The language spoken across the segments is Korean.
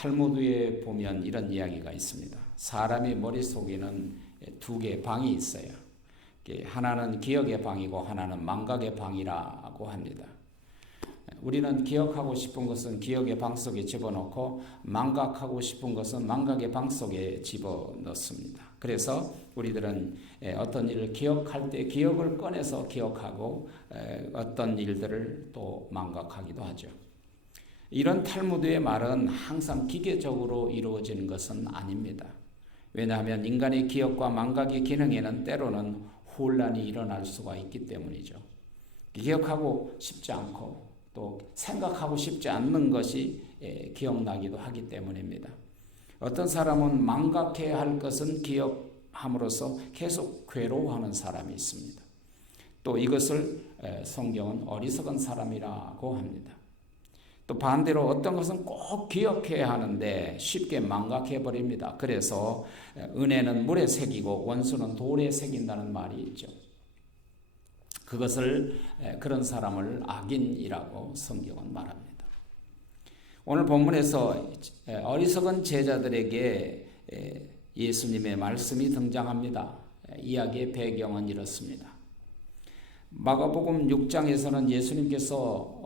탈무드에 보면 이런 이야기가 있습니다. 사람의 머릿속에는 두 개의 방이 있어요. 하나는 기억의 방이고 하나는 망각의 방이라고 합니다. 우리는 기억하고 싶은 것은 기억의 방 속에 집어넣고 망각하고 싶은 것은 망각의 방 속에 집어넣습니다. 그래서 우리들은 어떤 일을 기억할 때 기억을 꺼내서 기억하고 어떤 일들을 또 망각하기도 하죠. 이런 탈무드의 말은 항상 기계적으로 이루어지는 것은 아닙니다. 왜냐하면 인간의 기억과 망각의 기능에는 때로는 혼란이 일어날 수가 있기 때문이죠. 기억하고 싶지 않고 또 생각하고 싶지 않는 것이 기억나기도 하기 때문입니다. 어떤 사람은 망각해야 할 것은 기억함으로써 계속 괴로워하는 사람이 있습니다. 또 이것을 성경은 어리석은 사람이라고 합니다. 또 반대로 어떤 것은 꼭 기억해야 하는데 쉽게 망각해버립니다. 그래서 은혜는 물에 새기고 원수는 돌에 새긴다는 말이 있죠. 그런 사람을 악인이라고 성경은 말합니다. 오늘 본문에서 어리석은 제자들에게 예수님의 말씀이 등장합니다. 이야기의 배경은 이렇습니다. 마가복음 6장에서는 예수님께서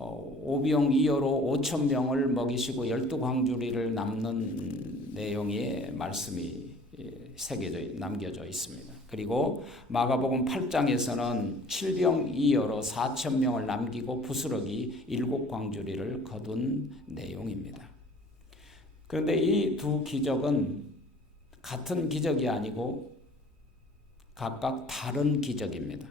오병이어로 5,000명을 먹이시고 12광주리를 남는 내용의 말씀이 남겨져 있습니다. 그리고 마가복음 8장에서는 7병이어로 4,000명을 남기고 부스러기 7광주리를 거둔 내용입니다. 그런데 이 두 기적은 같은 기적이 아니고 각각 다른 기적입니다.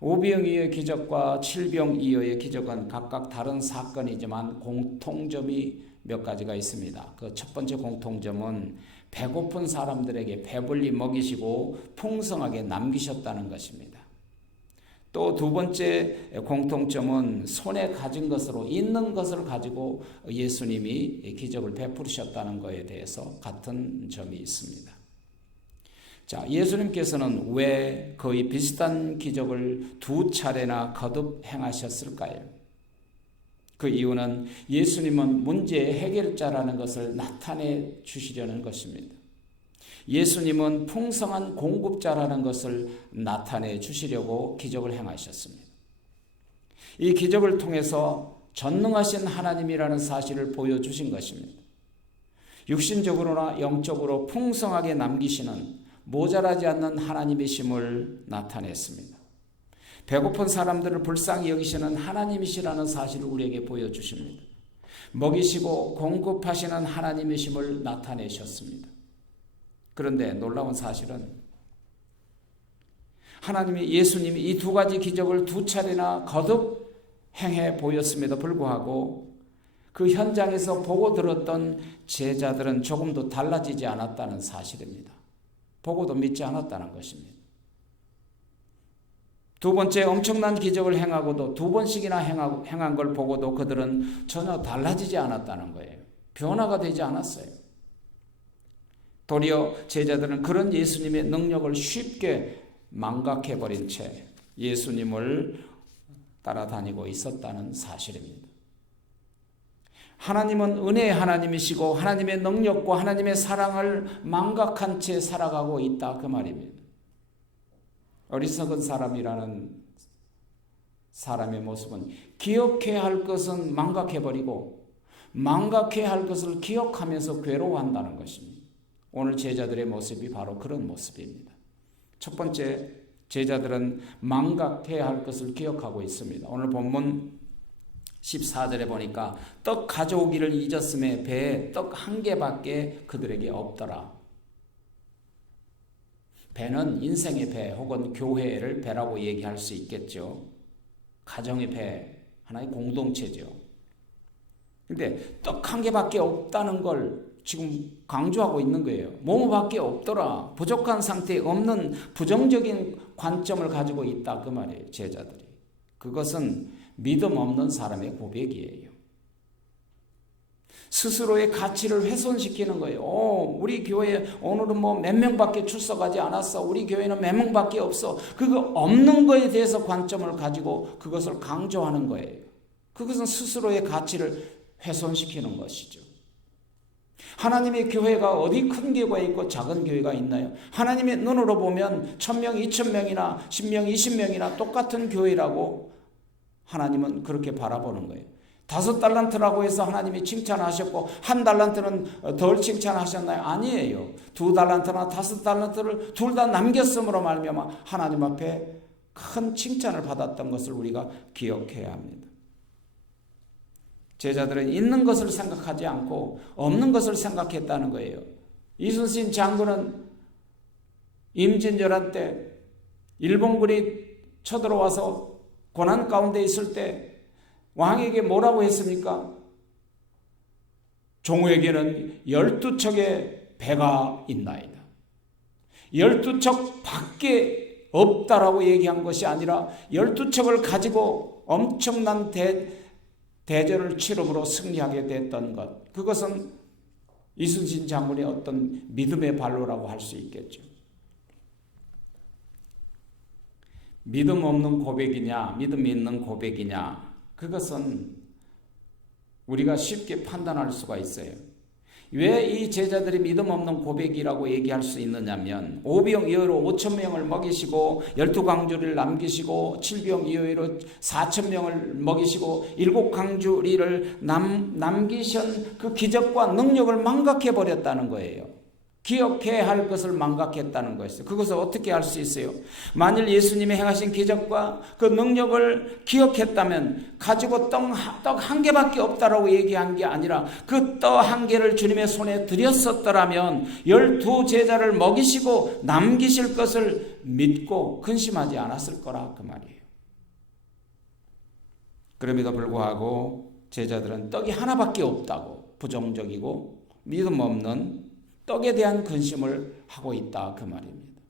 오병이어의 기적과 7병이어의 기적은 각각 다른 사건이지만 공통점이 몇 가지가 있습니다. 그 첫 번째 공통점은 배고픈 사람들에게 배불리 먹이시고 풍성하게 남기셨다는 것입니다. 또 두 번째 공통점은 손에 가진 것으로 있는 것을 가지고 예수님이 기적을 베푸셨다는 것에 대해서 같은 점이 있습니다. 자, 예수님께서는 왜 거의 비슷한 기적을 두 차례나 거듭 행하셨을까요? 그 이유는 예수님은 문제의 해결자라는 것을 나타내 주시려는 것입니다. 예수님은 풍성한 공급자라는 것을 나타내 주시려고 기적을 행하셨습니다. 이 기적을 통해서 전능하신 하나님이라는 사실을 보여주신 것입니다. 육신적으로나 영적으로 풍성하게 남기시는 모자라지 않는 하나님이심을 나타냈습니다. 배고픈 사람들을 불쌍히 여기시는 하나님이시라는 사실을 우리에게 보여주십니다. 먹이시고 공급하시는 하나님이심을 나타내셨습니다. 그런데 놀라운 사실은 예수님이 이 두 가지 기적을 두 차례나 거듭 행해 보였음에도 불구하고 그 현장에서 보고 들었던 제자들은 조금도 달라지지 않았다는 사실입니다. 보고도 믿지 않았다는 것입니다. 두 번째 엄청난 기적을 행하고도 두 번씩이나 행한 걸 보고도 그들은 전혀 달라지지 않았다는 거예요. 변화가 되지 않았어요. 도리어 제자들은 그런 예수님의 능력을 쉽게 망각해버린 채 예수님을 따라다니고 있었다는 사실입니다. 하나님은 은혜의 하나님이시고 하나님의 능력과 하나님의 사랑을 망각한 채 살아가고 있다 그 말입니다. 어리석은 사람이라는 사람의 모습은 기억해야 할 것은 망각해버리고 망각해야 할 것을 기억하면서 괴로워한다는 것입니다. 오늘 제자들의 모습이 바로 그런 모습입니다. 첫 번째, 제자들은 망각해야 할 것을 기억하고 있습니다. 오늘 본문 14절에 보니까 떡 가져오기를 잊었음에 배에 떡 한 개밖에 그들에게 없더라. 배는 인생의 배 혹은 교회를 배라고 얘기할 수 있겠죠. 가정의 배, 하나의 공동체죠. 그런데 떡 한 개밖에 없다는 걸 지금 강조하고 있는 거예요. 뭐뭐밖에 없더라. 부족한 상태에 없는 부정적인 관점을 가지고 있다 그 말이에요. 제자들이. 그것은 믿음 없는 사람의 고백이에요. 스스로의 가치를 훼손시키는 거예요. 우리 교회 오늘은 몇 명밖에 출석하지 않았어. 우리 교회는 몇 명밖에 없어. 그거 없는 거에 대해서 관점을 가지고 그것을 강조하는 거예요. 그것은 스스로의 가치를 훼손시키는 것이죠. 하나님의 교회가 어디 큰 교회가 있고 작은 교회가 있나요? 하나님의 눈으로 보면 1000명, 2000명이나 10명, 20명이나 똑같은 교회라고 하나님은 그렇게 바라보는 거예요. 5달란트라고 해서 하나님이 칭찬하셨고 1달란트는 덜 칭찬하셨나요? 아니에요. 2달란트나 5달란트를 둘 다 남겼음으로 말미암아 하나님 앞에 큰 칭찬을 받았던 것을 우리가 기억해야 합니다. 제자들은 있는 것을 생각하지 않고 없는 것을 생각했다는 거예요. 이순신 장군은 임진왜란 때 일본군이 쳐들어와서 고난 가운데 있을 때 왕에게 뭐라고 했습니까? 종우에게는 12척의 배가 있나이다. 12척 밖에 없다라고 얘기한 것이 아니라 12척을 가지고 엄청난 대전을 치름으로 승리하게 됐던 것. 그것은 이순신 장군의 어떤 믿음의 발로라고 할 수 있겠죠. 믿음 없는 고백이냐, 믿음 있는 고백이냐, 그것은 우리가 쉽게 판단할 수가 있어요. 왜 이 제자들이 믿음 없는 고백이라고 얘기할 수 있느냐면 5병2호로 5,000명을 먹이시고 12광주리를 남기시고 7병2호로 4,000명을 먹이시고 7광주리를 남기신 그 기적과 능력을 망각해버렸다는 거예요. 기억해야 할 것을 망각했다는 것이죠. 그것을 어떻게 할 수 있어요? 만일 예수님이 행하신 기적과 그 능력을 기억했다면 가지고 떡 한 개밖에 없다라고 얘기한 게 아니라 그 떡 한 개를 주님의 손에 드렸었더라면 12 제자를 먹이시고 남기실 것을 믿고 근심하지 않았을 거라 그 말이에요. 그럼에도 불구하고 제자들은 떡이 하나밖에 없다고 부정적이고 믿음 없는 떡에 대한 근심을 하고 있다 그 말입니다.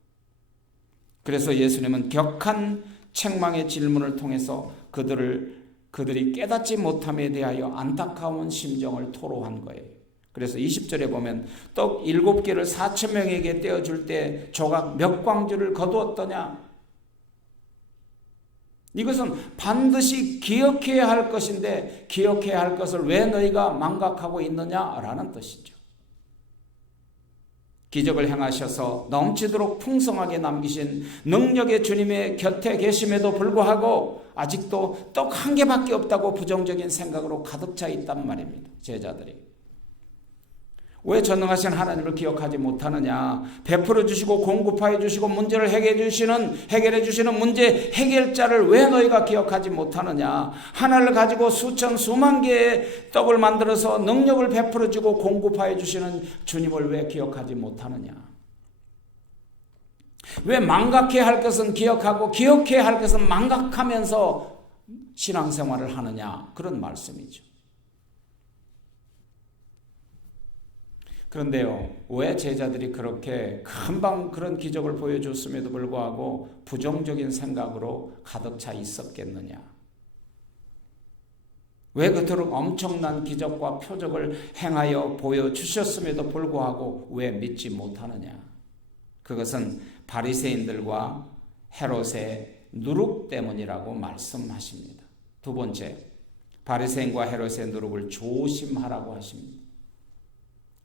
그래서 예수님은 격한 책망의 질문을 통해서 그들이 깨닫지 못함에 대하여 안타까운 심정을 토로한 거예요. 그래서 20절에 보면 떡 7개를 4,000명에게 떼어줄 때 조각 몇 광주를 거두었더냐? 이것은 반드시 기억해야 할 것인데 기억해야 할 것을 왜 너희가 망각하고 있느냐라는 뜻이죠. 기적을 행하셔서 넘치도록 풍성하게 남기신 능력의 주님의 곁에 계심에도 불구하고 아직도 떡 한 개밖에 없다고 부정적인 생각으로 가득 차 있단 말입니다. 제자들이. 왜 전능하신 하나님을 기억하지 못하느냐? 베풀어 주시고 공급하여 주시고 문제를 해결해 주시는 문제 해결자를 왜 너희가 기억하지 못하느냐? 하나를 가지고 수만 개의 떡을 만들어서 능력을 베풀어 주고 공급하여 주시는 주님을 왜 기억하지 못하느냐? 왜 망각해야 할 것은 기억하고 기억해야 할 것은 망각하면서 신앙생활을 하느냐? 그런 말씀이죠. 그런데요, 왜 제자들이 그렇게 금방 그런 기적을 보여줬음에도 불구하고 부정적인 생각으로 가득 차 있었겠느냐? 왜 그토록 엄청난 기적과 표적을 행하여 보여주셨음에도 불구하고 왜 믿지 못하느냐? 그것은 바리새인들과 헤롯의 누룩 때문이라고 말씀하십니다. 두 번째, 바리새인과 헤롯의 누룩을 조심하라고 하십니다.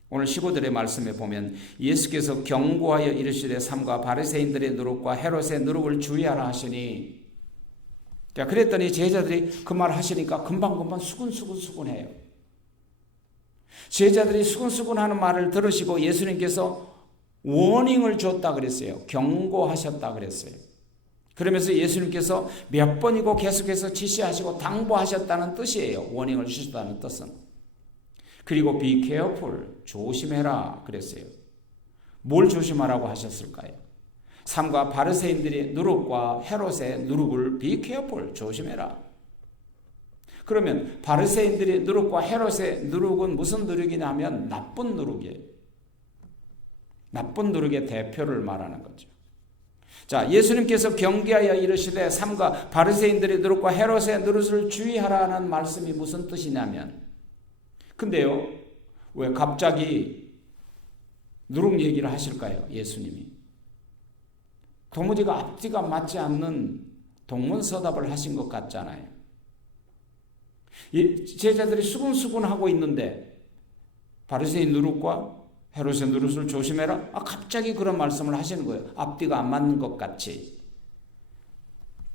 오늘 15절의 말씀에 보면 예수께서 경고하여 이르시되 삼가 바리새인들의 누룩과 헤롯의 누룩을 주의하라 하시니, 자, 그랬더니 제자들이 그 말 하시니까 금방 수근수근해요. 제자들이 수근수근하는 말을 들으시고 예수님께서 워닝을 줬다 그랬어요. 경고하셨다 그랬어요. 그러면서 예수님께서 몇 번이고 계속해서 지시하시고 당부하셨다는 뜻이에요. 워닝을 주셨다는 뜻은. 그리고 be careful, 조심해라 그랬어요. 뭘 조심하라고 하셨을까요? 삼가 바리새인들의 누룩과 헤롯의 누룩을 be careful, 조심해라. 그러면 바리새인들의 누룩과 헤롯의 누룩은 무슨 누룩이냐면 나쁜 누룩이에요. 나쁜 누룩의 대표를 말하는 거죠. 자, 예수님께서 경계하여 이르시되 삼가 바리새인들의 누룩과 헤롯의 누룩을 주의하라는 말씀이 무슨 뜻이냐면, 근데요, 왜 갑자기 누룩 얘기를 하실까요? 예수님이. 도무지가 앞뒤가 맞지 않는 동문서답을 하신 것 같잖아요. 제자들이 수근수근하고 있는데 바리새인 누룩과 헤롯의 누룩을 조심해라. 갑자기 그런 말씀을 하시는 거예요. 앞뒤가 안 맞는 것 같이.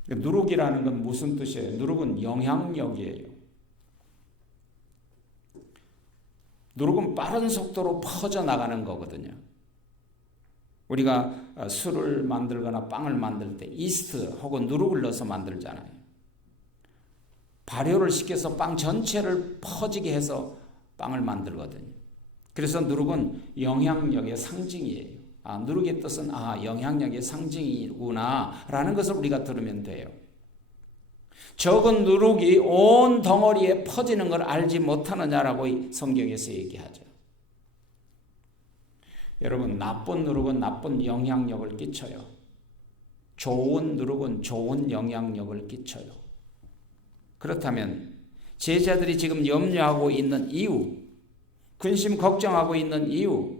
누룩이라는 건 무슨 뜻이에요? 누룩은 영향력이에요. 누룩은 빠른 속도로 퍼져나가는 거거든요. 우리가 술을 만들거나 빵을 만들 때 이스트 혹은 누룩을 넣어서 만들잖아요. 발효를 시켜서 빵 전체를 퍼지게 해서 빵을 만들거든요. 그래서 누룩은 영향력의 상징이에요. 누룩의 뜻은 영향력의 상징이구나 라는 것을 우리가 들으면 돼요. 적은 누룩이 온 덩어리에 퍼지는 걸 알지 못하느냐라고 성경에서 얘기하죠. 여러분, 나쁜 누룩은 나쁜 영향력을 끼쳐요. 좋은 누룩은 좋은 영향력을 끼쳐요. 그렇다면 제자들이 지금 염려하고 있는 이유, 근심 걱정하고 있는 이유,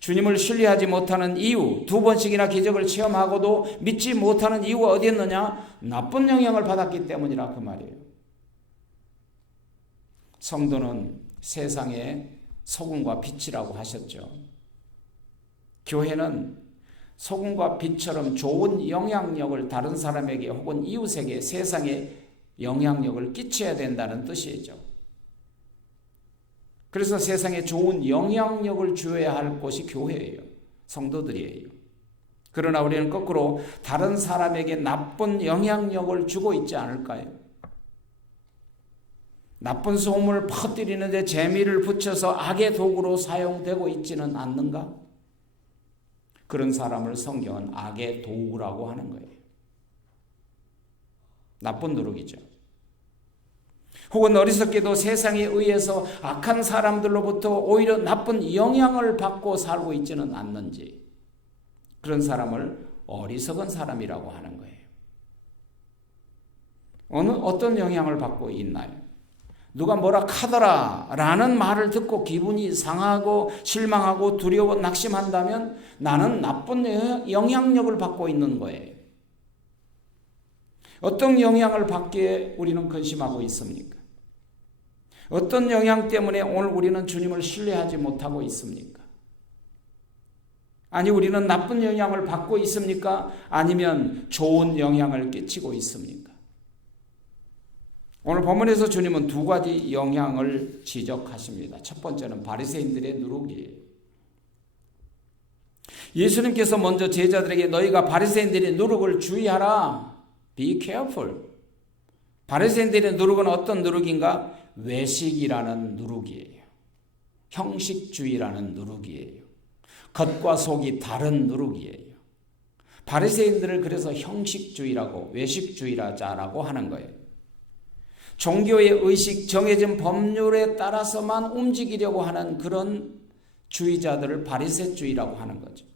주님을 신뢰하지 못하는 이유, 2번씩이나 기적을 체험하고도 믿지 못하는 이유가 어디 있느냐? 나쁜 영향을 받았기 때문이라 그 말이에요. 성도는 세상의 소금과 빛이라고 하셨죠. 교회는 소금과 빛처럼 좋은 영향력을 다른 사람에게 혹은 이웃에게 세상에 영향력을 끼쳐야 된다는 뜻이죠. 그래서 세상에 좋은 영향력을 주어야 할 곳이 교회예요. 성도들이에요. 그러나 우리는 거꾸로 다른 사람에게 나쁜 영향력을 주고 있지 않을까요? 나쁜 소문을 퍼뜨리는 데 재미를 붙여서 악의 도구로 사용되고 있지는 않는가? 그런 사람을 성경은 악의 도구라고 하는 거예요. 나쁜 누룩이죠. 혹은 어리석게도 세상에 의해서 악한 사람들로부터 오히려 나쁜 영향을 받고 살고 있지는 않는지, 그런 어리석은 사람이라고 하는 거예요. 어떤 영향을 받고 있나요? 누가 뭐라 카더라 라는 말을 듣고 기분이 상하고 실망하고 두려워 낙심한다면 나는 나쁜 영향력을 받고 있는 거예요. 어떤 영향을 받기에 우리는 근심하고 있습니까? 어떤 영향 때문에 오늘 우리는 주님을 신뢰하지 못하고 있습니까? 아니, 우리는 나쁜 영향을 받고 있습니까? 아니면 좋은 영향을 끼치고 있습니까? 오늘 본문에서 주님은 2가지 영향을 지적하십니다. 첫 번째는 바리새인들의 누룩이에요. 예수님께서 먼저 제자들에게 너희가 바리새인들의 누룩을 주의하라. Be careful. 바리새인들의 누룩은 어떤 누룩인가? 외식이라는 누룩이에요. 형식주의라는 누룩이에요. 겉과 속이 다른 누룩이에요. 바리새인들을 그래서 형식주의라고 외식주의자라고 하는 거예요. 종교의 의식, 정해진 법률에 따라서만 움직이려고 하는 그런 주의자들을 바리새주의라고 하는 거죠.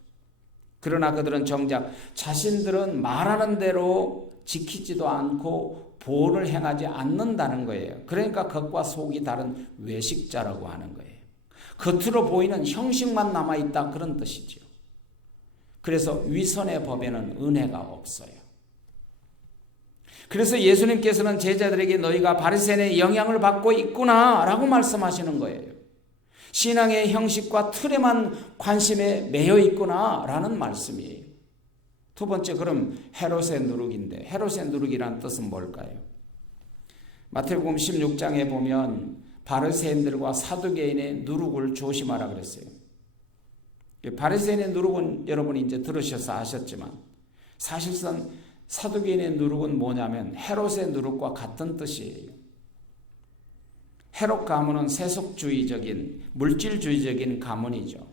그러나 그들은 정작 자신들은 말하는 대로 지키지도 않고 보호를 행하지 않는다는 거예요. 그러니까 겉과 속이 다른 외식자라고 하는 거예요. 겉으로 보이는 형식만 남아있다, 그런 뜻이죠. 그래서 위선의 법에는 은혜가 없어요. 그래서 예수님께서는 제자들에게 너희가 바리새인의 영향을 받고 있구나 라고 말씀하시는 거예요. 신앙의 형식과 틀에만 관심에 매여 있구나 라는 말씀이에요. 2번째, 그럼 헤롯의 누룩인데, 헤롯의 누룩이란 뜻은 뭘까요? 마태복음 16장에 보면 바리새인들과 사두개인의 누룩을 조심하라 그랬어요. 바리새인의 누룩은 여러분이 이제 들으셔서 아셨지만 사실상 사두개인의 누룩은 뭐냐면 헤롯의 누룩과 같은 뜻이에요. 헤롯 가문은 세속주의적인 물질주의적인 가문이죠.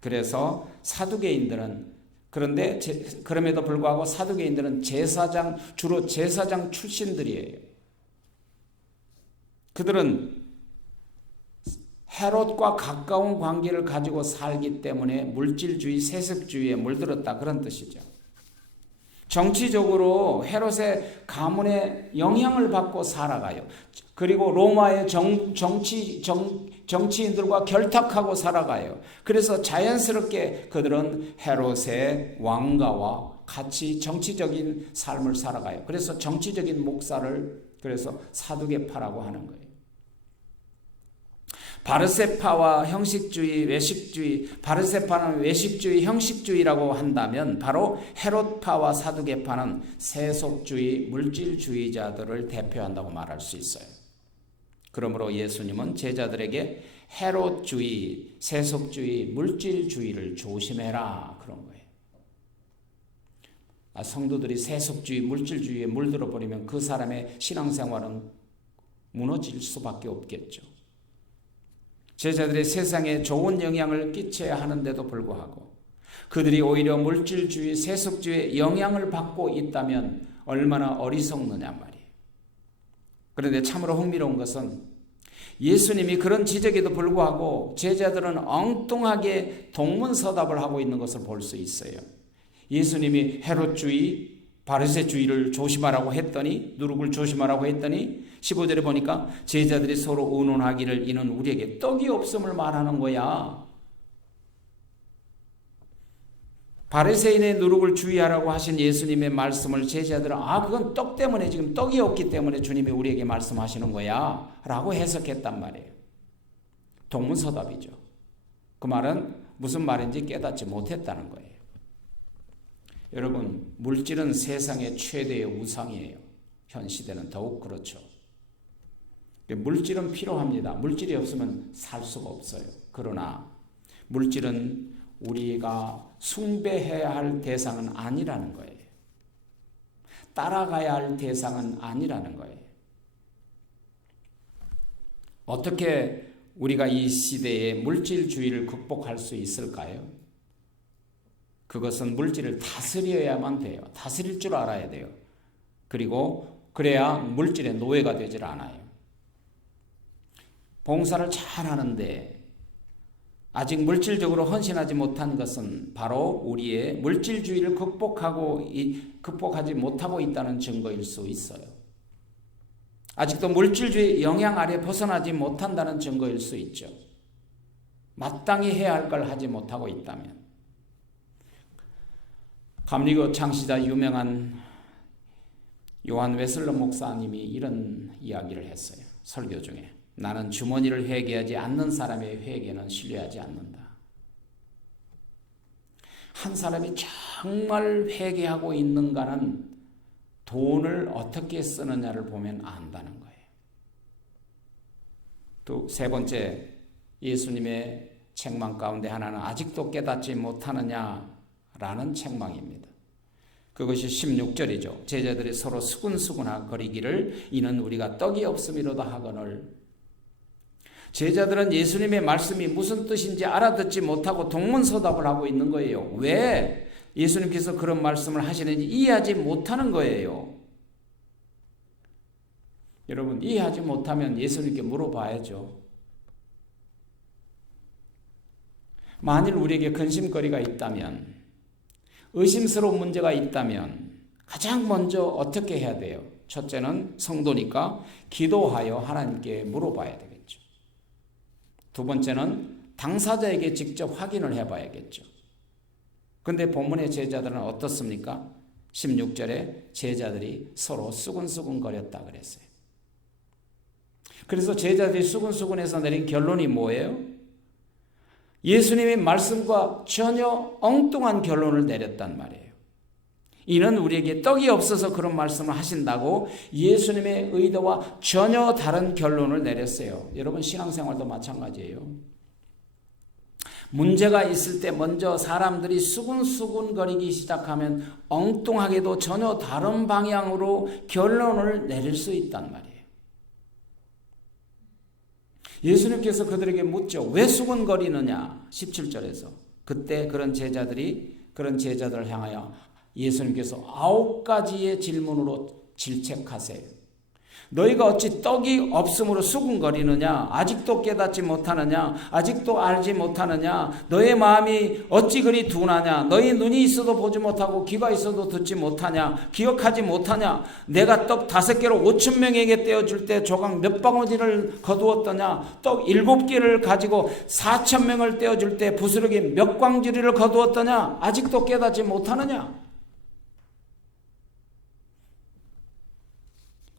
그래서 사두개인들은, 그런데 그럼에도 불구하고 사두개인들은 주로 제사장 출신들이에요. 그들은 헤롯과 가까운 관계를 가지고 살기 때문에 물질주의, 세속주의에 물들었다, 그런 뜻이죠. 정치적으로 헤롯의 가문의 영향을 받고 살아가요. 그리고 로마의 정치인들과 결탁하고 살아가요. 그래서 자연스럽게 그들은 헤롯의 왕가와 같이 정치적인 삶을 살아가요. 그래서 정치적인 목사를 그래서 사두개파라고 하는 거예요. 바르세파와 형식주의, 외식주의, 바르세파는 외식주의, 형식주의라고 한다면 바로 헤롯파와 사두개파는 세속주의, 물질주의자들을 대표한다고 말할 수 있어요. 그러므로 예수님은 제자들에게 헤롯주의, 세속주의, 물질주의를 조심해라 그런 거예요. 성도들이 세속주의, 물질주의에 물들어 버리면 그 사람의 신앙생활은 무너질 수밖에 없겠죠. 제자들이 세상에 좋은 영향을 끼쳐야 하는데도 불구하고 그들이 오히려 물질주의, 세속주의에 영향을 받고 있다면 얼마나 어리석느냐 말이에요. 그런데 참으로 흥미로운 것은 예수님이 그런 지적에도 불구하고 제자들은 엉뚱하게 동문서답을 하고 있는 것을 볼 수 있어요. 예수님이 헤롯주의, 바리새주의를 조심하라고 했더니, 누룩을 조심하라고 했더니 15절에 보니까 제자들이 서로 의논하기를 이는 우리에게 떡이 없음을 말하는 거야. 바리새인의 누룩을 주의하라고 하신 예수님의 말씀을 제자들은 그건 떡 때문에, 지금 떡이 없기 때문에 주님이 우리에게 말씀하시는 거야 라고 해석했단 말이에요. 동문서답이죠. 그 말은 무슨 말인지 깨닫지 못했다는 거예요. 여러분, 물질은 세상의 최대의 우상이에요. 현 시대는 더욱 그렇죠. 물질은 필요합니다. 물질이 없으면 살 수가 없어요. 그러나 물질은 우리가 숭배해야 할 대상은 아니라는 거예요. 따라가야 할 대상은 아니라는 거예요. 어떻게 우리가 이 시대의 물질주의를 극복할 수 있을까요? 그것은 물질을 다스려야만 돼요. 다스릴 줄 알아야 돼요. 그리고 그래야 물질의 노예가 되질 않아요. 봉사를 잘 하는데 아직 물질적으로 헌신하지 못한 것은 바로 우리의 물질주의를 극복하지 못하고 있다는 증거일 수 있어요. 아직도 물질주의 영향 아래 벗어나지 못한다는 증거일 수 있죠. 마땅히 해야 할 걸 하지 못하고 있다면. 감리교 창시자 유명한 요한 웨슬러 목사님이 이런 이야기를 했어요. 설교 중에. 나는 주머니를 회개하지 않는 사람의 회개는 신뢰하지 않는다. 한 사람이 정말 회개하고 있는가는 돈을 어떻게 쓰느냐를 보면 안다는 거예요. 또 세 번째, 예수님의 책망 가운데 하나는 아직도 깨닫지 못하느냐라는 책망입니다. 그것이 16절이죠. 제자들이 서로 수군수군하 거리기를 이는 우리가 떡이 없음이로다 하거늘. 제자들은 예수님의 말씀이 무슨 뜻인지 알아듣지 못하고 동문서답을 하고 있는 거예요. 왜 예수님께서 그런 말씀을 하시는지 이해하지 못하는 거예요. 여러분, 이해하지 못하면 예수님께 물어봐야죠. 만일 우리에게 근심거리가 있다면, 의심스러운 문제가 있다면 가장 먼저 어떻게 해야 돼요? 첫째는 성도니까 기도하여 하나님께 물어봐야 되겠죠. 두 번째는 당사자에게 직접 확인을 해봐야겠죠. 그런데 본문의 제자들은 어떻습니까? 16절에 제자들이 서로 수근수근거렸다 그랬어요. 그래서 제자들이 수근수근해서 내린 결론이 뭐예요? 예수님의 말씀과 전혀 엉뚱한 결론을 내렸단 말이에요. 이는 우리에게 떡이 없어서 그런 말씀을 하신다고 예수님의 의도와 전혀 다른 결론을 내렸어요. 여러분, 신앙생활도 마찬가지예요. 문제가 있을 때 먼저 사람들이 수근수근거리기 시작하면 엉뚱하게도 전혀 다른 방향으로 결론을 내릴 수 있단 말이에요. 예수님께서 그들에게 묻죠. 왜 수근거리느냐? 17절에서. 그때 그런 제자들을 향하여 예수님께서 9가지의 질문으로 질책하세요. 너희가 어찌 떡이 없음으로 수군거리느냐? 아직도 깨닫지 못하느냐? 아직도 알지 못하느냐? 너의 마음이 어찌 그리 둔하냐? 너희 눈이 있어도 보지 못하고 귀가 있어도 듣지 못하냐? 기억하지 못하냐? 내가 떡 5개로 5,000명에게 떼어줄 때 조각 몇 방울이를 거두었더냐? 떡 7개를 가지고 4,000명을 떼어줄 때 부스러기 몇 광주리를 거두었더냐? 아직도 깨닫지 못하느냐?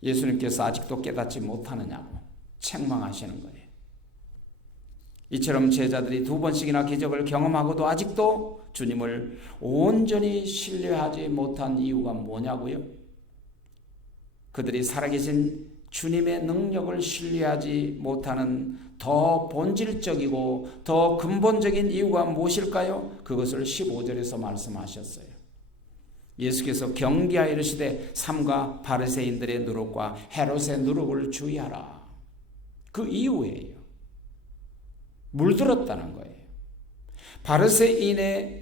예수님께서 아직도 깨닫지 못하느냐고 책망하시는 거예요. 이처럼 제자들이 2번씩이나 기적을 경험하고도 아직도 주님을 온전히 신뢰하지 못한 이유가 뭐냐고요? 그들이 살아계신 주님의 능력을 신뢰하지 못하는 더 본질적이고 더 근본적인 이유가 무엇일까요? 그것을 15절에서 말씀하셨어요. 예수께서 경계하여 이르시되 삼가 바리새인들의 누룩과 헤롯의 누룩을 주의하라. 그 이유예요. 물들었다는 거예요. 바리새인의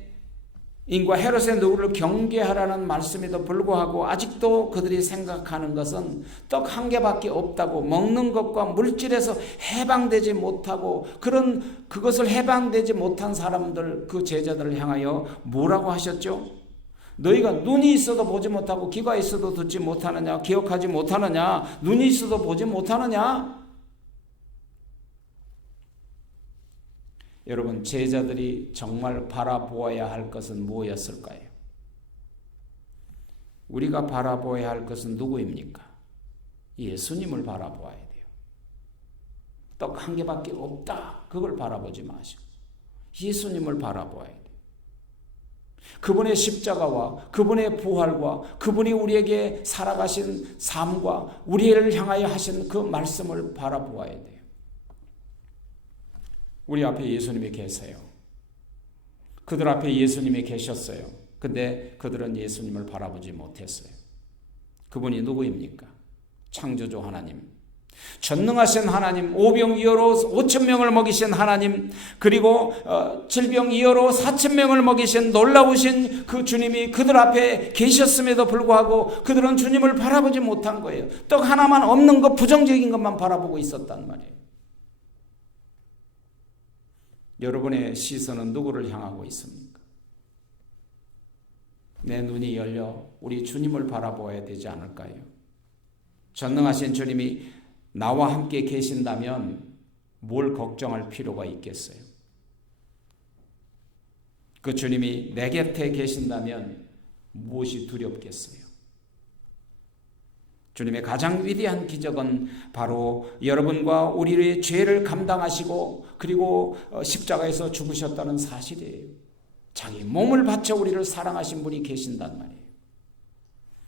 인과 헤롯의 누룩을 경계하라는 말씀에도 불구하고 아직도 그들이 생각하는 것은 떡 한 개밖에 없다고, 먹는 것과 물질에서 해방되지 못하고 그것을 해방되지 못한 사람들, 그 제자들을 향하여 뭐라고 하셨죠? 너희가 눈이 있어도 보지 못하고 귀가 있어도 듣지 못하느냐, 기억하지 못하느냐, 눈이 있어도 보지 못하느냐? 여러분, 제자들이 정말 바라보아야 할 것은 무엇이었을까요? 우리가 바라보아야 할 것은 누구입니까? 예수님을 바라보아야 돼요. 떡 한 개밖에 없다, 그걸 바라보지 마시고 예수님을 바라보아야 돼요. 그분의 십자가와 그분의 부활과 그분이 우리에게 살아가신 삶과 우리를 향하여 하신 그 말씀을 바라보아야 돼요. 우리 앞에 예수님이 계세요. 그들 앞에 예수님이 계셨어요. 근데 그들은 예수님을 바라보지 못했어요. 그분이 누구입니까? 창조주 하나님, 전능하신 하나님, 오병이어로 5,000명을 먹이신 하나님, 그리고 질병이어로 4,000명을 먹이신 놀라우신 그 주님이 그들 앞에 계셨음에도 불구하고 그들은 주님을 바라보지 못한 거예요. 떡 하나만 없는 것, 부정적인 것만 바라보고 있었단 말이에요. 여러분의 시선은 누구를 향하고 있습니까? 내 눈이 열려 우리 주님을 바라보아야 되지 않을까요? 전능하신 주님이 나와 함께 계신다면 뭘 걱정할 필요가 있겠어요? 그 주님이 내 곁에 계신다면 무엇이 두렵겠어요? 주님의 가장 위대한 기적은 바로 여러분과 우리의 죄를 감당하시고 그리고 십자가에서 죽으셨다는 사실이에요. 자기 몸을 바쳐 우리를 사랑하신 분이 계신단 말이에요.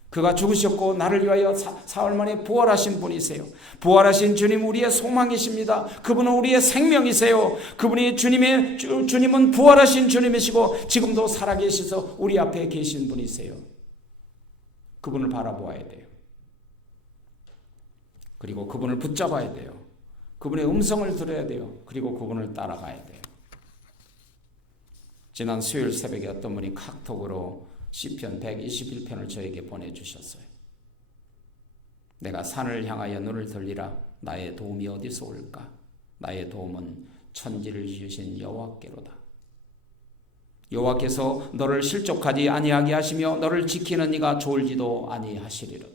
그가 죽으셨고 나를 위하여 사흘 만에 부활하신 분이세요. 부활하신 주님, 우리의 소망이십니다. 그분은 우리의 생명이세요. 주님은 부활하신 주님이시고 지금도 살아계셔서 우리 앞에 계신 분이세요. 그분을 바라보아야 돼요. 그리고 그분을 붙잡아야 돼요. 그분의 음성을 들어야 돼요. 그리고 그분을 따라가야 돼요. 지난 수요일 새벽에 어떤 분이 카톡으로 시편 121편을 저에게 보내주셨어요. 내가 산을 향하여 눈을 들리라. 나의 도움이 어디서 올까? 나의 도움은 천지를 지으신 여호와께로다. 여호와께서 너를 실족하지 아니하게 하시며 너를 지키는 이가 졸지도 아니하시리로다.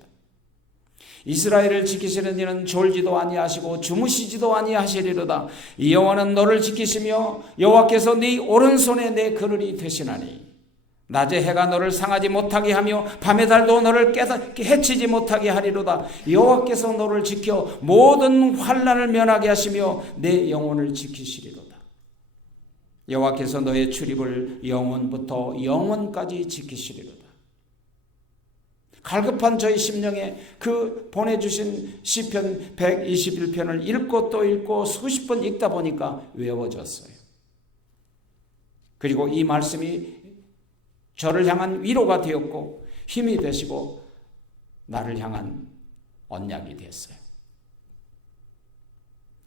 이스라엘을 지키시는 이는 졸지도 아니하시고 주무시지도 아니하시리로다. 여호와는 너를 지키시며 여호와께서 네 오른손에 내 그늘이 되시나니 낮에 해가 너를 상하지 못하게 하며 밤의 달도 너를 해치지 못하게 하리로다. 여호와께서 너를 지켜 모든 환난을 면하게 하시며 내 영혼을 지키시리로다. 여호와께서 너의 출입을 영원부터 영원까지 지키시리로다. 갈급한 저희 심령에 그 보내주신 시편 121편을 읽고 또 읽고 수십 번 읽다 보니까 외워졌어요. 그리고 이 말씀이 저를 향한 위로가 되었고 힘이 되시고 나를 향한 언약이 됐어요.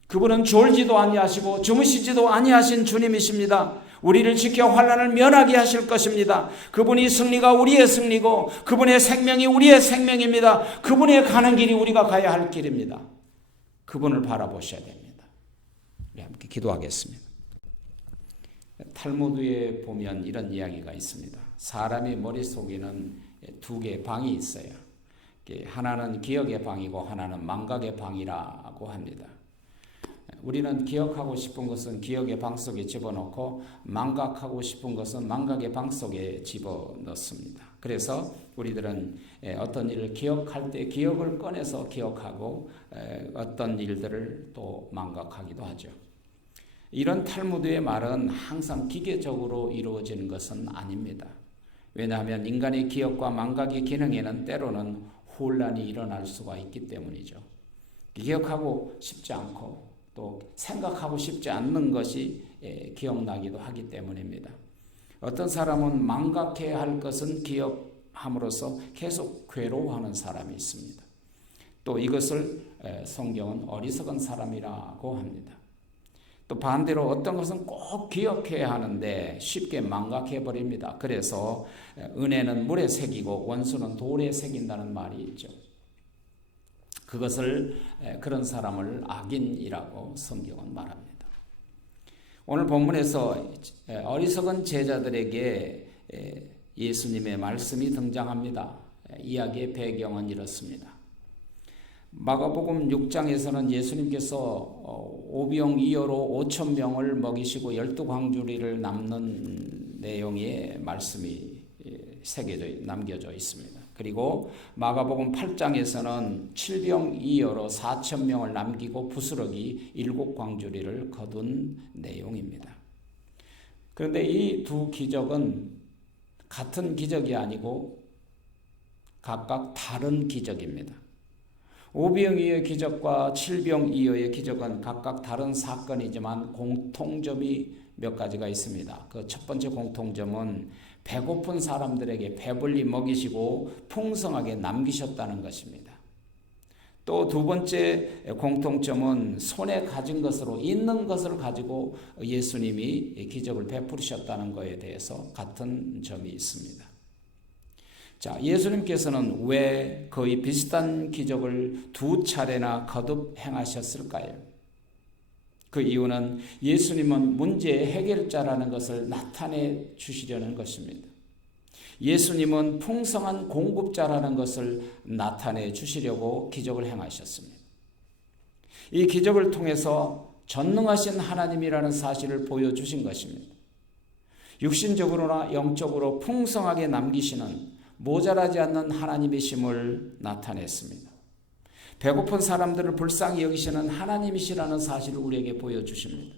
그분은 졸지도 아니하시고 주무시지도 아니하신 주님이십니다. 우리를 지켜 환난을 면하게 하실 것입니다. 그분이 승리가 우리의 승리고 그분의 생명이 우리의 생명입니다. 그분의 가는 길이 우리가 가야 할 길입니다. 그분을 바라보셔야 됩니다. 우리 함께 기도하겠습니다. 탈무드에 보면 이런 이야기가 있습니다. 사람의 머릿속에는 두 개의 방이 있어요. 하나는 기억의 방이고 하나는 망각의 방이라고 합니다. 우리는 기억하고 싶은 것은 기억의 방 속에 집어넣고 망각하고 싶은 것은 망각의 방 속에 집어넣습니다. 그래서 우리들은 어떤 일을 기억할 때 기억을 꺼내서 기억하고 어떤 일들을 또 망각하기도 하죠. 이런 탈무드의 말은 항상 기계적으로 이루어지는 것은 아닙니다. 왜냐하면 인간의 기억과 망각의 기능에는 때로는 혼란이 일어날 수가 있기 때문이죠. 기억하고 싶지 않고 또 생각하고 싶지 않는 것이 기억나기도 하기 때문입니다. 어떤 사람은 망각해야 할 것은 기억함으로써 계속 괴로워하는 사람이 있습니다. 또 이것을 성경은 어리석은 사람이라고 합니다. 또 반대로 어떤 것은 꼭 기억해야 하는데 쉽게 망각해버립니다. 그래서 은혜는 물에 새기고 원수는 돌에 새긴다는 말이 있죠. 그런 사람을 악인이라고 성경은 말합니다. 오늘 본문에서 어리석은 제자들에게 예수님의 말씀이 등장합니다. 이야기의 배경은 이렇습니다. 마가복음 6장에서는 예수님께서 오병이어로 5,000명을 먹이시고 12광주리를 남는 내용의 말씀이 남겨져 있습니다. 그리고 마가복음 8장에서는 7병이어로 4,000명을 남기고 부스러기 7광주리를 거둔 내용입니다. 그런데 이 두 기적은 같은 기적이 아니고 각각 다른 기적입니다. 오병이어의 기적과 칠병이어의 기적은 각각 다른 사건이지만 공통점이 몇 가지가 있습니다. 그 첫 번째 공통점은 배고픈 사람들에게 배불리 먹이시고 풍성하게 남기셨다는 것입니다. 또 두 번째 공통점은 손에 가진 것으로 있는 것을 가지고 예수님이 기적을 베푸셨다는 것에 대해서 같은 점이 있습니다. 자, 예수님께서는 왜 거의 비슷한 기적을 두 차례나 거듭 행하셨을까요? 그 이유는 예수님은 문제의 해결자라는 것을 나타내 주시려는 것입니다. 예수님은 풍성한 공급자라는 것을 나타내 주시려고 기적을 행하셨습니다. 이 기적을 통해서 전능하신 하나님이라는 사실을 보여주신 것입니다. 육신적으로나 영적으로 풍성하게 남기시는 모자라지 않는 하나님이심을 나타냈습니다. 배고픈 사람들을 불쌍히 여기시는 하나님이시라는 사실을 우리에게 보여주십니다.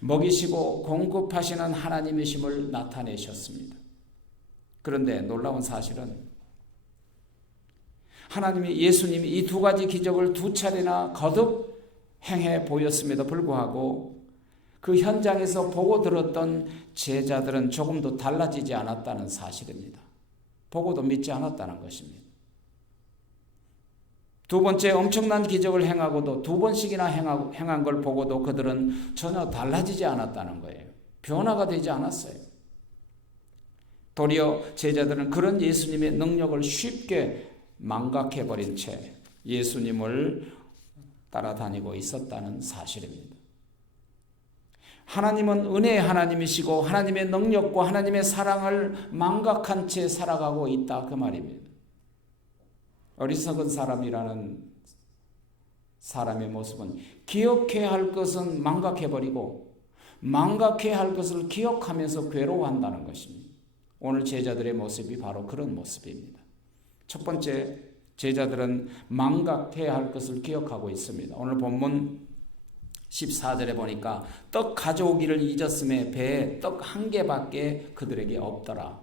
먹이시고 공급하시는 하나님이심을 나타내셨습니다. 그런데 놀라운 사실은 예수님이 이 두 가지 기적을 두 차례나 거듭 행해 보였음에도 불구하고 그 현장에서 보고 들었던 제자들은 조금도 달라지지 않았다는 사실입니다. 보고도 믿지 않았다는 것입니다. 두 번째 엄청난 기적을 행하고도 두 번씩이나 행한 걸 보고도 그들은 전혀 달라지지 않았다는 거예요. 변화가 되지 않았어요. 도리어 제자들은 그런 예수님의 능력을 쉽게 망각해버린 채 예수님을 따라다니고 있었다는 사실입니다. 하나님은 은혜의 하나님이시고 하나님의 능력과 하나님의 사랑을 망각한 채 살아가고 있다 그 말입니다. 어리석은 사람이라는 사람의 모습은 기억해야 할 것은 망각해버리고 망각해야 할 것을 기억하면서 괴로워한다는 것입니다. 오늘 제자들의 모습이 바로 그런 모습입니다. 첫 번째, 제자들은 망각해야 할 것을 기억하고 있습니다. 오늘 본문 14절에 보니까 떡 가져오기를 잊었음에 배에 떡 한 개밖에 그들에게 없더라.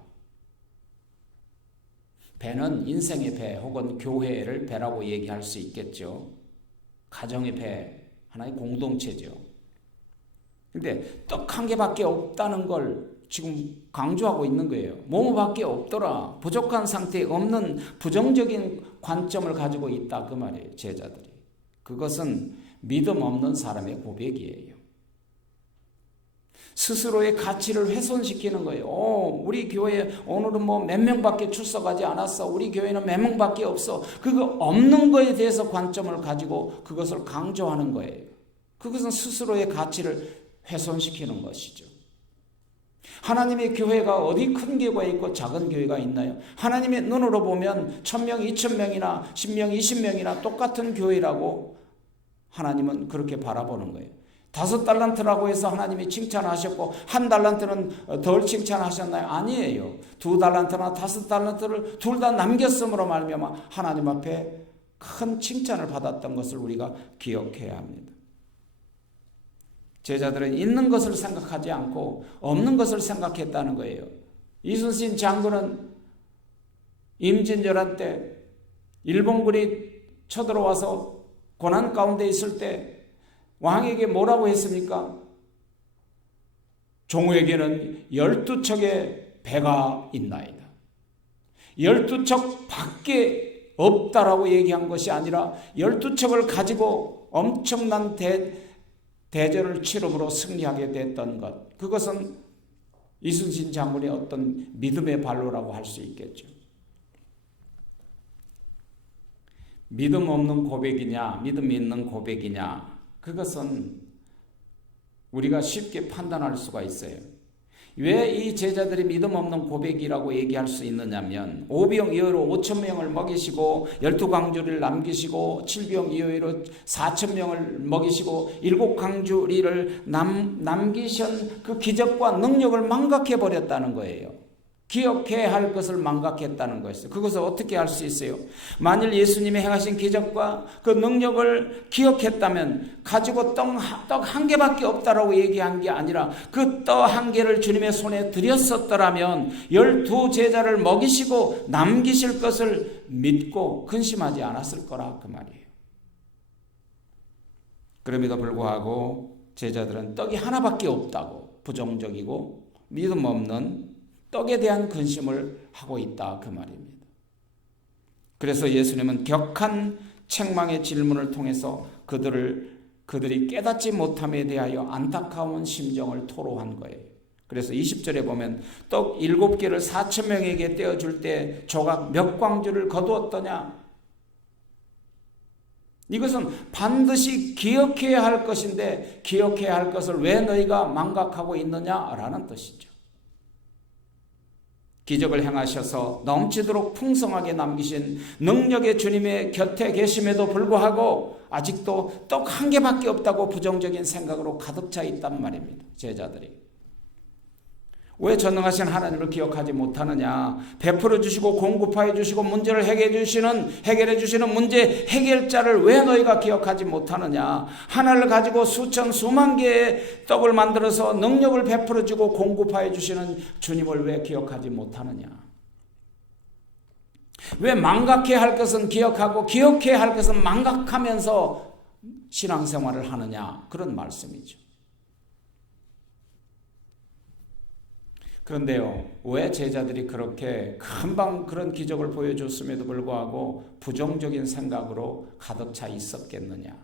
배는 인생의 배 혹은 교회를 배라고 얘기할 수 있겠죠. 가정의 배, 하나의 공동체죠. 근데 떡 한 개밖에 없다는 걸 지금 강조하고 있는 거예요. 뭐뭐밖에 없더라. 부족한 상태에 없는 부정적인 관점을 가지고 있다 그 말이에요. 제자들이. 그것은 믿음 없는 사람의 고백이에요. 스스로의 가치를 훼손시키는 거예요. 우리 교회 오늘은 몇 명밖에 출석하지 않았어. 우리 교회는 몇 명밖에 없어. 그거 없는 거에 대해서 관점을 가지고 그것을 강조하는 거예요. 그것은 스스로의 가치를 훼손시키는 것이죠. 하나님의 교회가 어디 큰 교회가 있고 작은 교회가 있나요? 하나님의 눈으로 보면 1,000명, 2,000명이나 10명, 20명이나 똑같은 교회라고 하나님은 그렇게 바라보는 거예요. 5달란트라고 해서 하나님이 칭찬하셨고 1달란트는 덜 칭찬하셨나요? 아니에요. 2달란트나 5달란트를 둘 다 남겼음으로 말미암아 하나님 앞에 큰 칭찬을 받았던 것을 우리가 기억해야 합니다. 제자들은 있는 것을 생각하지 않고 없는 것을 생각했다는 거예요. 이순신 장군은 임진왜란 때 일본군이 쳐들어와서 고난 가운데 있을 때 왕에게 뭐라고 했습니까? 종우에게는 12척의 배가 있나이다. 12척 밖에 없다라고 얘기한 것이 아니라 12척을 가지고 엄청난 대전을 치름으로 승리하게 됐던 것. 그것은 이순신 장군의 어떤 믿음의 발로라고 할 수 있겠죠. 믿음 없는 고백이냐, 믿음 있는 고백이냐, 그것은 우리가 쉽게 판단할 수가 있어요. 왜 이 제자들이 믿음 없는 고백이라고 얘기할 수 있느냐면, 오병이어로 5,000명을 먹이시고 12광주리를 남기시고 7병이어로 4,000명을 먹이시고 7광주리를 남기신 그 기적과 능력을 망각해버렸다는 거예요. 기억해야 할 것을 망각했다는 것이죠. 그것을 어떻게 할 수 있어요? 만일 예수님이 행하신 기적과 그 능력을 기억했다면 가지고 떡 한 개밖에 없다라고 얘기한 게 아니라 그 떡 한 개를 주님의 손에 드렸었더라면 12 제자를 먹이시고 남기실 것을 믿고 근심하지 않았을 거라 그 말이에요. 그럼에도 불구하고 제자들은 떡이 하나밖에 없다고 부정적이고 믿음 없는 떡에 대한 근심을 하고 있다 그 말입니다. 그래서 예수님은 격한 책망의 질문을 통해서 그들이 깨닫지 못함에 대하여 안타까운 심정을 토로한 거예요. 그래서 20절에 보면 떡 7개를 4,000명에게 떼어줄 때 조각 몇 광주를 거두었더냐? 이것은 반드시 기억해야 할 것인데 기억해야 할 것을 왜 너희가 망각하고 있느냐라는 뜻이죠. 기적을 행하셔서 넘치도록 풍성하게 남기신 능력의 주님의 곁에 계심에도 불구하고 아직도 떡 한 개밖에 없다고 부정적인 생각으로 가득 차 있단 말입니다. 제자들이. 왜 전능하신 하나님을 기억하지 못하느냐? 베풀어 주시고 공급하여 주시고 문제를 해결해 주시는 문제 해결자를 왜 너희가 기억하지 못하느냐? 하나를 가지고 수만 개의 떡을 만들어서 능력을 베풀어 주고 공급하여 주시는 주님을 왜 기억하지 못하느냐? 왜 망각해야 할 것은 기억하고 기억해야 할 것은 망각하면서 신앙생활을 하느냐? 그런 말씀이죠. 그런데요, 왜 제자들이 그렇게 금방 그런 기적을 보여줬음에도 불구하고 부정적인 생각으로 가득 차 있었겠느냐?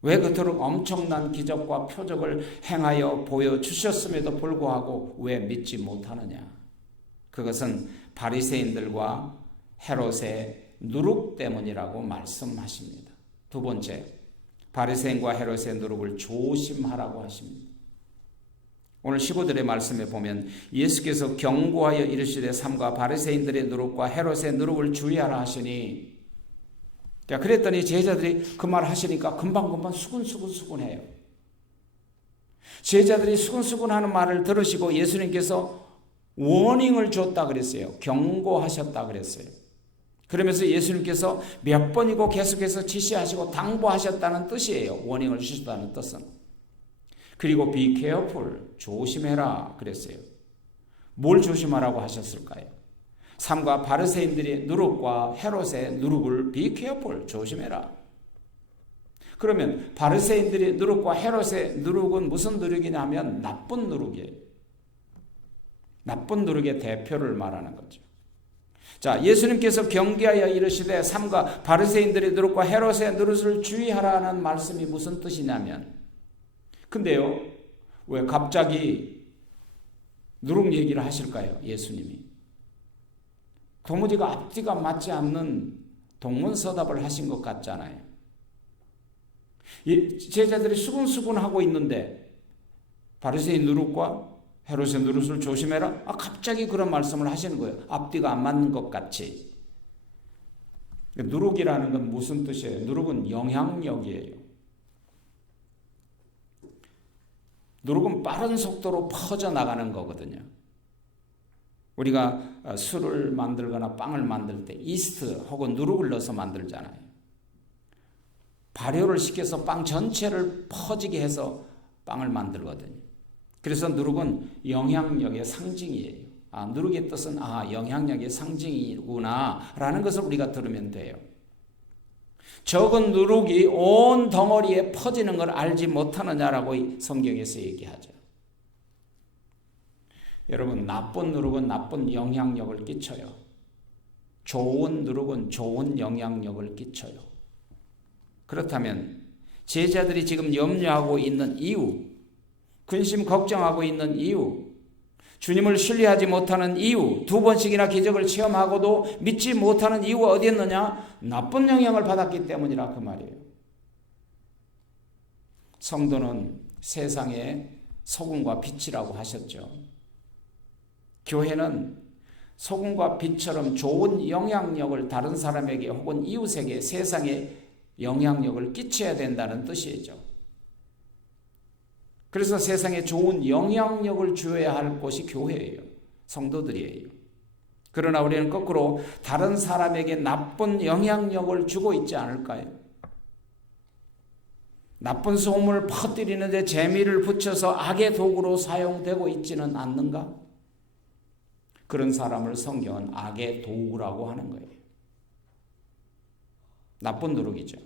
왜 그토록 엄청난 기적과 표적을 행하여 보여주셨음에도 불구하고 왜 믿지 못하느냐? 그것은 바리새인들과 헤롯의 누룩 때문이라고 말씀하십니다. 두 번째, 바리새인과 헤롯의 누룩을 조심하라고 하십니다. 오늘 15절의 말씀에 보면 예수께서 경고하여 이르시되 삼가 바리새인들의 누룩과 헤롯의 누룩을 주의하라 하시니, 그랬더니 제자들이 그 말 하시니까 금방 수근수근해요. 제자들이 수근수근하는 말을 들으시고 예수님께서 워닝을 줬다 그랬어요. 경고하셨다 그랬어요. 그러면서 예수님께서 몇 번이고 계속해서 지시하시고 당부하셨다는 뜻이에요. 워닝을 주셨다는 뜻은. 그리고 be careful, 조심해라 그랬어요. 뭘 조심하라고 하셨을까요? 삼가 바리새인들의 누룩과 헤롯의 누룩을 be careful, 조심해라. 그러면 바리새인들의 누룩과 헤롯의 누룩은 무슨 누룩이냐면 나쁜 누룩이에요. 나쁜 누룩의 대표를 말하는 거죠. 자, 예수님께서 경계하여 이르시되 삼가 바리새인들의 누룩과 헤롯의 누룩을 주의하라는 말씀이 무슨 뜻이냐면, 근데요, 왜 갑자기 누룩 얘기를 하실까요? 예수님이. 도무지가 앞뒤가 맞지 않는 동문서답을 하신 것 같잖아요. 제자들이 수근수근하고 있는데 바리새인 누룩과 헤롯의 누룩을 조심해라? 갑자기 그런 말씀을 하시는 거예요. 앞뒤가 안 맞는 것 같이. 누룩이라는 건 무슨 뜻이에요? 누룩은 영향력이에요. 누룩은 빠른 속도로 퍼져나가는 거거든요. 우리가 술을 만들거나 빵을 만들 때 이스트 혹은 누룩을 넣어서 만들잖아요. 발효를 시켜서 빵 전체를 퍼지게 해서 빵을 만들거든요. 그래서 누룩은 영향력의 상징이에요. 누룩의 뜻은 영향력의 상징이구나 라는 것을 우리가 들으면 돼요. 적은 누룩이 온 덩어리에 퍼지는 걸 알지 못하느냐라고 성경에서 얘기하죠. 여러분, 나쁜 누룩은 나쁜 영향력을 끼쳐요. 좋은 누룩은 좋은 영향력을 끼쳐요. 그렇다면 제자들이 지금 염려하고 있는 이유, 근심 걱정하고 있는 이유, 주님을 신뢰하지 못하는 이유, 2번씩이나 기적을 체험하고도 믿지 못하는 이유가 어디 있느냐? 나쁜 영향을 받았기 때문이라 그 말이에요. 성도는 세상의 소금과 빛이라고 하셨죠. 교회는 소금과 빛처럼 좋은 영향력을 다른 사람에게 혹은 이웃에게 세상에 영향력을 끼쳐야 된다는 뜻이죠. 그래서 세상에 좋은 영향력을 주어야 할 곳이 교회예요. 성도들이에요. 그러나 우리는 거꾸로 다른 사람에게 나쁜 영향력을 주고 있지 않을까요? 나쁜 소문을 퍼뜨리는 데 재미를 붙여서 악의 도구로 사용되고 있지는 않는가? 그런 사람을 성경은 악의 도구라고 하는 거예요. 나쁜 누룩이죠.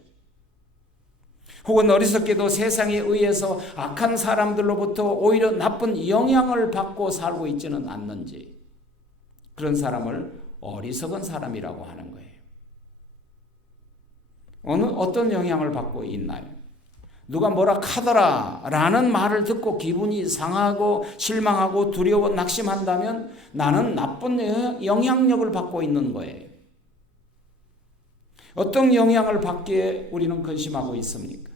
혹은 어리석게도 세상에 의해서 악한 사람들로부터 오히려 나쁜 영향을 받고 살고 있지는 않는지, 그런 어리석은 사람이라고 하는 거예요. 어떤 영향을 받고 있나요? 누가 뭐라 카더라 라는 말을 듣고 기분이 상하고 실망하고 두려워 낙심한다면 나는 나쁜 영향력을 받고 있는 거예요. 어떤 영향을 받기에 우리는 근심하고 있습니까?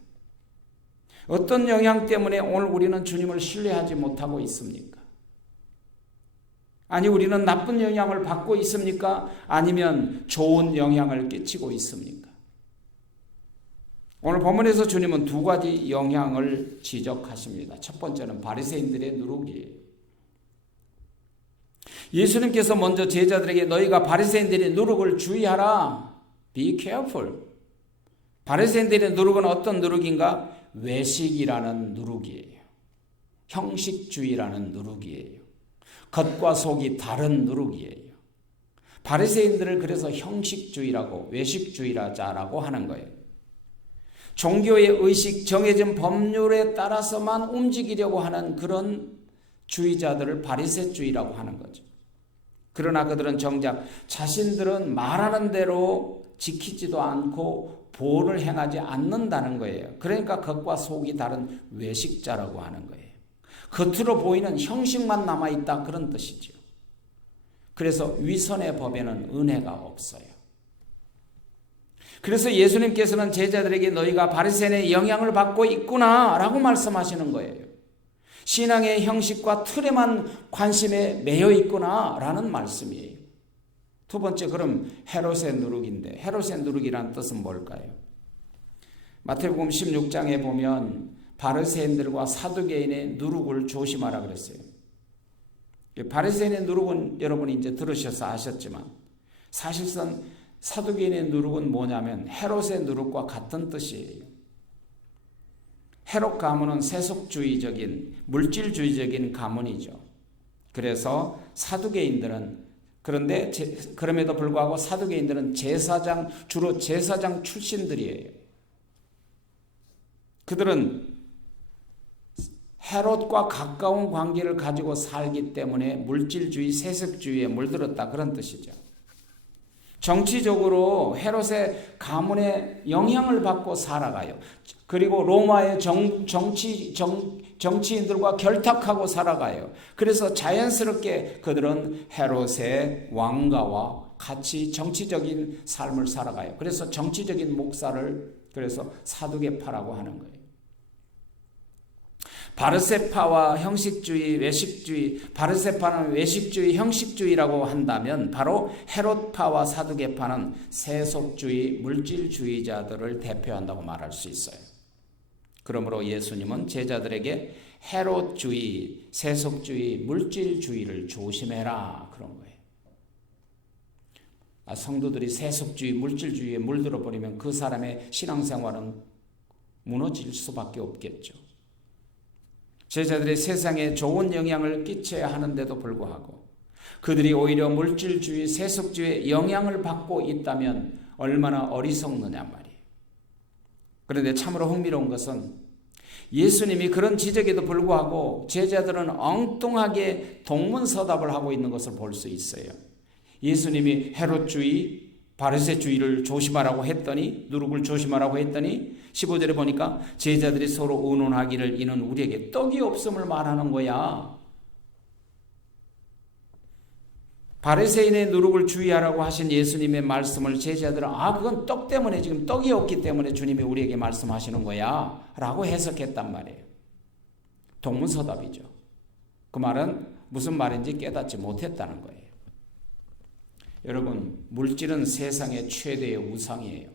어떤 영향 때문에 오늘 우리는 주님을 신뢰하지 못하고 있습니까? 아니, 우리는 나쁜 영향을 받고 있습니까? 아니면 좋은 영향을 끼치고 있습니까? 오늘 본문에서 주님은 2가지 영향을 지적하십니다. 첫 번째는 바리새인들의 누룩이에요. 예수님께서 먼저 제자들에게 너희가 바리새인들의 누룩을 주의하라. Be careful. 바리새인들의 누룩은 어떤 누룩인가? 외식이라는 누룩이에요. 형식주의라는 누룩이에요. 겉과 속이 다른 누룩이에요. 바리새인들을 그래서 형식주의라고 외식주의자라고 하는 거예요. 종교의 의식, 정해진 법률에 따라서만 움직이려고 하는 그런 주의자들을 바리새주의라고 하는 거죠. 그러나 그들은 정작 자신들은 말하는 대로 지키지도 않고 보호를 행하지 않는다는 거예요. 그러니까 겉과 속이 다른 외식자라고 하는 거예요. 겉으로 보이는 형식만 남아있다, 그런 뜻이죠. 그래서 위선의 법에는 은혜가 없어요. 그래서 예수님께서는 제자들에게 너희가 바리새인의 영향을 받고 있구나 라고 말씀하시는 거예요. 신앙의 형식과 틀에만 관심에 매여 있구나 라는 말씀이에요. 2번째, 그럼 헤롯의 누룩인데, 헤롯의 누룩이란 뜻은 뭘까요? 마태복음 16장에 보면 바리새인들과 사두개인의 누룩을 조심하라 그랬어요. 바리새인의 누룩은 여러분이 이제 들으셔서 아셨지만 사실상 사두개인의 누룩은 뭐냐면 헤롯의 누룩과 같은 뜻이에요. 헤롯 가문은 세속주의적인 물질주의적인 가문이죠. 그래서 사두개인들은, 그런데 그럼에도 불구하고 사두개인들은 주로 제사장 출신들이에요. 그들은 헤롯과 가까운 관계를 가지고 살기 때문에 물질주의, 세속주의에 물들었다, 그런 뜻이죠. 정치적으로 헤롯의 가문의 영향을 받고 살아가요. 그리고 로마의 정치인들과 결탁하고 살아가요. 그래서 자연스럽게 그들은 헤롯의 왕가와 같이 정치적인 삶을 살아가요. 그래서 정치적인 목사를 그래서 사두개파라고 하는 거예요. 바르세파와 형식주의, 외식주의, 바르세파는 외식주의, 형식주의라고 한다면 바로 헤롯파와 사두개파는 세속주의, 물질주의자들을 대표한다고 말할 수 있어요. 그러므로 예수님은 제자들에게 헤롯주의, 세속주의, 물질주의를 조심해라, 그런 거예요. 성도들이 세속주의, 물질주의에 물들어 버리면 그 사람의 신앙생활은 무너질 수밖에 없겠죠. 제자들이 세상에 좋은 영향을 끼쳐야 하는데도 불구하고 그들이 오히려 물질주의, 세속주의의 영향을 받고 있다면 얼마나 어리석느냐 말이에요. 그런데 참으로 흥미로운 것은 예수님이 그런 지적에도 불구하고 제자들은 엉뚱하게 동문서답을 하고 있는 것을 볼 수 있어요. 예수님이 헤롯주의, 바리새주의를 조심하라고 했더니, 누룩을 조심하라고 했더니 15절에 보니까 제자들이 서로 의논하기를 이는 우리에게 떡이 없음을 말하는 거야. 바리새인의 누룩을 주의하라고 하신 예수님의 말씀을 제자들은 그건 떡 때문에, 지금 떡이 없기 때문에 주님이 우리에게 말씀하시는 거야 라고 해석했단 말이에요. 동문서답이죠. 그 말은 무슨 말인지 깨닫지 못했다는 거예요. 여러분, 물질은 세상의 최대의 우상이에요.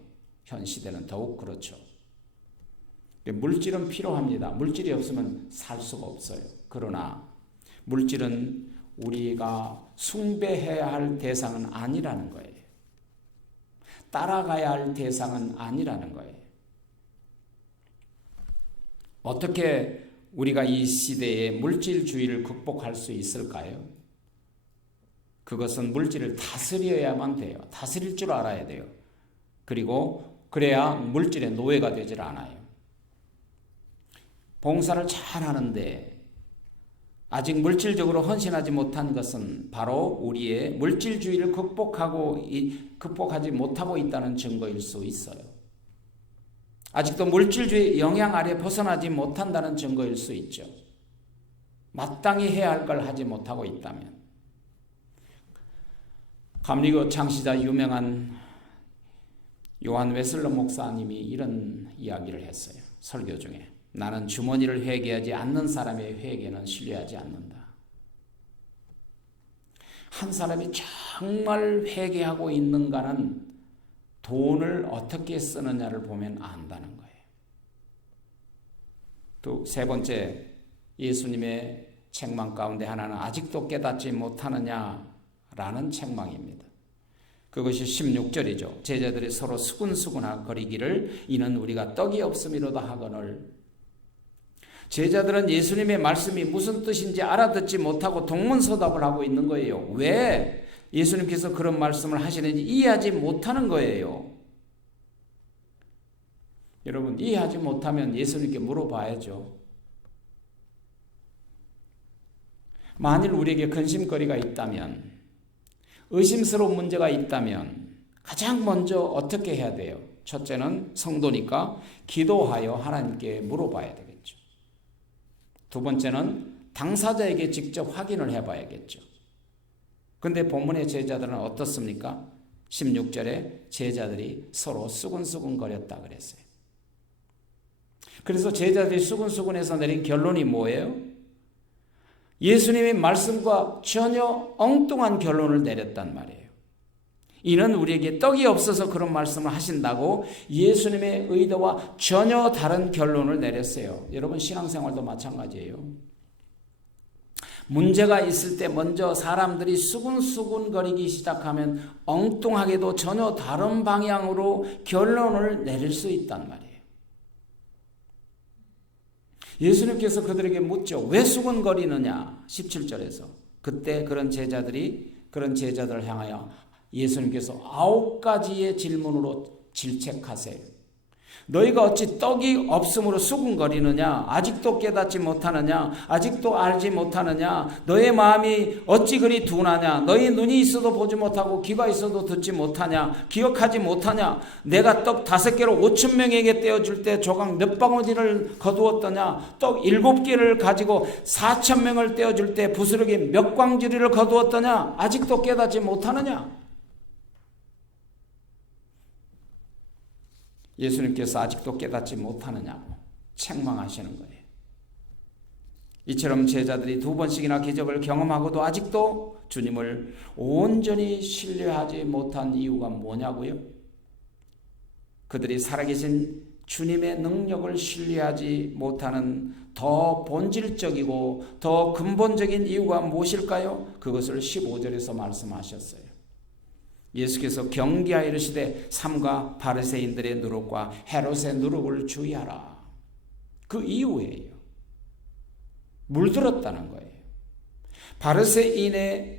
현 시대는 더욱 그렇죠. 물질은 필요합니다. 물질이 없으면 살 수가 없어요. 그러나 물질은 우리가 숭배해야 할 대상은 아니라는 거예요. 따라가야 할 대상은 아니라는 거예요. 어떻게 우리가 이 시대의 물질주의를 극복할 수 있을까요? 그것은 물질을 다스려야만 돼요. 다스릴 줄 알아야 돼요. 그리고 그래야 물질의 노예가 되질 않아요. 봉사를 잘 하는데 아직 물질적으로 헌신하지 못한 것은 바로 우리의 물질주의를 극복하지 못하고 있다는 증거일 수 있어요. 아직도 물질주의 영향 아래 벗어나지 못한다는 증거일 수 있죠. 마땅히 해야 할 걸 하지 못하고 있다면. 감리교 창시자 유명한 요한 웨슬러 목사님이 이런 이야기를 했어요. 설교 중에. 나는 주머니를 회개하지 않는 사람의 회개는 신뢰하지 않는다. 한 사람이 정말 회개하고 있는가는 돈을 어떻게 쓰느냐를 보면 안다는 거예요. 또 세 번째, 예수님의 책망 가운데 하나는 아직도 깨닫지 못하느냐라는 책망입니다. 그것이 16절이죠. 제자들이 서로 수군수군거리기를 이는 우리가 떡이 없음이로다 하거늘. 제자들은 예수님의 말씀이 무슨 뜻인지 알아듣지 못하고 동문서답을 하고 있는 거예요. 왜 예수님께서 그런 말씀을 하시는지 이해하지 못하는 거예요. 여러분, 이해하지 못하면 예수님께 물어봐야죠. 만일 우리에게 근심거리가 있다면, 의심스러운 문제가 있다면 가장 먼저 어떻게 해야 돼요? 첫째는 성도니까 기도하여 하나님께 물어봐야 되겠죠. 두 번째는 당사자에게 직접 확인을 해봐야겠죠. 그런데 본문의 제자들은 어떻습니까? 16절에 제자들이 서로 수근수근거렸다 그랬어요. 그래서 제자들이 수근수근해서 내린 결론이 뭐예요? 예수님의 말씀과 전혀 엉뚱한 결론을 내렸단 말이에요. 이는 우리에게 떡이 없어서 그런 말씀을 하신다고 예수님의 의도와 전혀 다른 결론을 내렸어요. 여러분, 신앙생활도 마찬가지예요. 문제가 있을 때 먼저 사람들이 수근수근거리기 시작하면 엉뚱하게도 전혀 다른 방향으로 결론을 내릴 수 있단 말이에요. 예수님께서 그들에게 묻죠. 왜 수근거리느냐? 17절에서. 그때 그런 제자들을 향하여 예수님께서 9가지의 질문으로 질책하세요. 너희가 어찌 떡이 없음으로 수군거리느냐? 아직도 깨닫지 못하느냐? 아직도 알지 못하느냐? 너의 마음이 어찌 그리 둔하냐? 너희 눈이 있어도 보지 못하고 귀가 있어도 듣지 못하냐? 기억하지 못하냐? 내가 떡 5개로 5,000명에게 떼어줄 때 조각 몇 방울을 거두었더냐? 떡 7개를 가지고 4,000명을 떼어줄 때 부스러기 몇 광주리를 거두었더냐? 아직도 깨닫지 못하느냐? 예수님께서 아직도 깨닫지 못하느냐고 책망하시는 거예요. 이처럼 제자들이 2번씩이나 기적을 경험하고도 아직도 주님을 온전히 신뢰하지 못한 이유가 뭐냐고요? 그들이 살아계신 주님의 능력을 신뢰하지 못하는 더 본질적이고 더 근본적인 이유가 무엇일까요? 그것을 15절에서 말씀하셨어요. 예수께서 경계하여 이르시되 삼가 바리새인들의 누룩과 헤롯의 누룩을 주의하라. 그 이후에요. 물들었다는 거예요. 바리새인의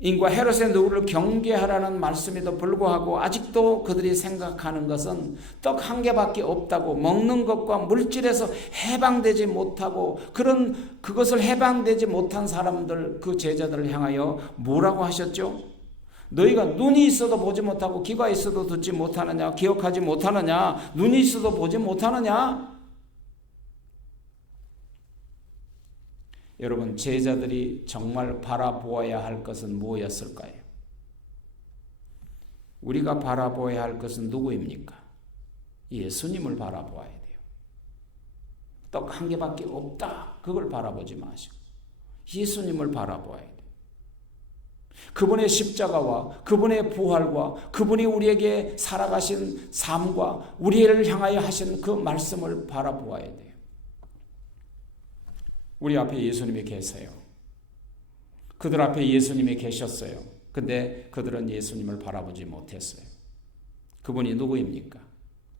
인과 헤롯의 누구를 경계하라는 말씀에도 불구하고 아직도 그들이 생각하는 것은 떡 한 개밖에 없다고, 먹는 것과 물질에서 해방되지 못하고 그것을 해방되지 못한 사람들, 그 제자들을 향하여 뭐라고 하셨죠? 너희가 눈이 있어도 보지 못하고 귀가 있어도 듣지 못하느냐, 기억하지 못하느냐, 눈이 있어도 보지 못하느냐? 여러분, 제자들이 정말 바라보아야 할 것은 무엇이었을까요? 우리가 바라보아야 할 것은 누구입니까? 예수님을 바라보아야 돼요. 떡 한 개밖에 없다, 그걸 바라보지 마시고 예수님을 바라보아야 돼요. 그분의 십자가와 그분의 부활과 그분이 우리에게 살아가신 삶과 우리를 향하여 하신 그 말씀을 바라보아야 돼요. 우리 앞에 예수님이 계세요. 그들 앞에 예수님이 계셨어요. 근데 그들은 예수님을 바라보지 못했어요. 그분이 누구입니까?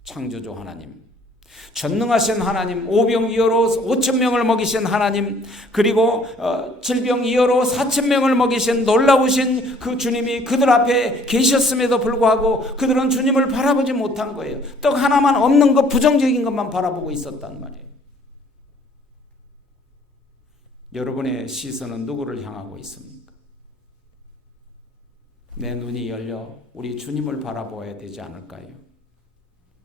창조주 하나님, 전능하신 하나님, 오병이어로 5,000명을 먹이신 하나님, 그리고 질병이어로 4,000명을 먹이신 놀라우신 그 주님이 그들 앞에 계셨음에도 불구하고 그들은 주님을 바라보지 못한 거예요. 떡 하나만 없는 것, 부정적인 것만 바라보고 있었단 말이에요. 여러분의 시선은 누구를 향하고 있습니까? 내 눈이 열려 우리 주님을 바라보아야 되지 않을까요?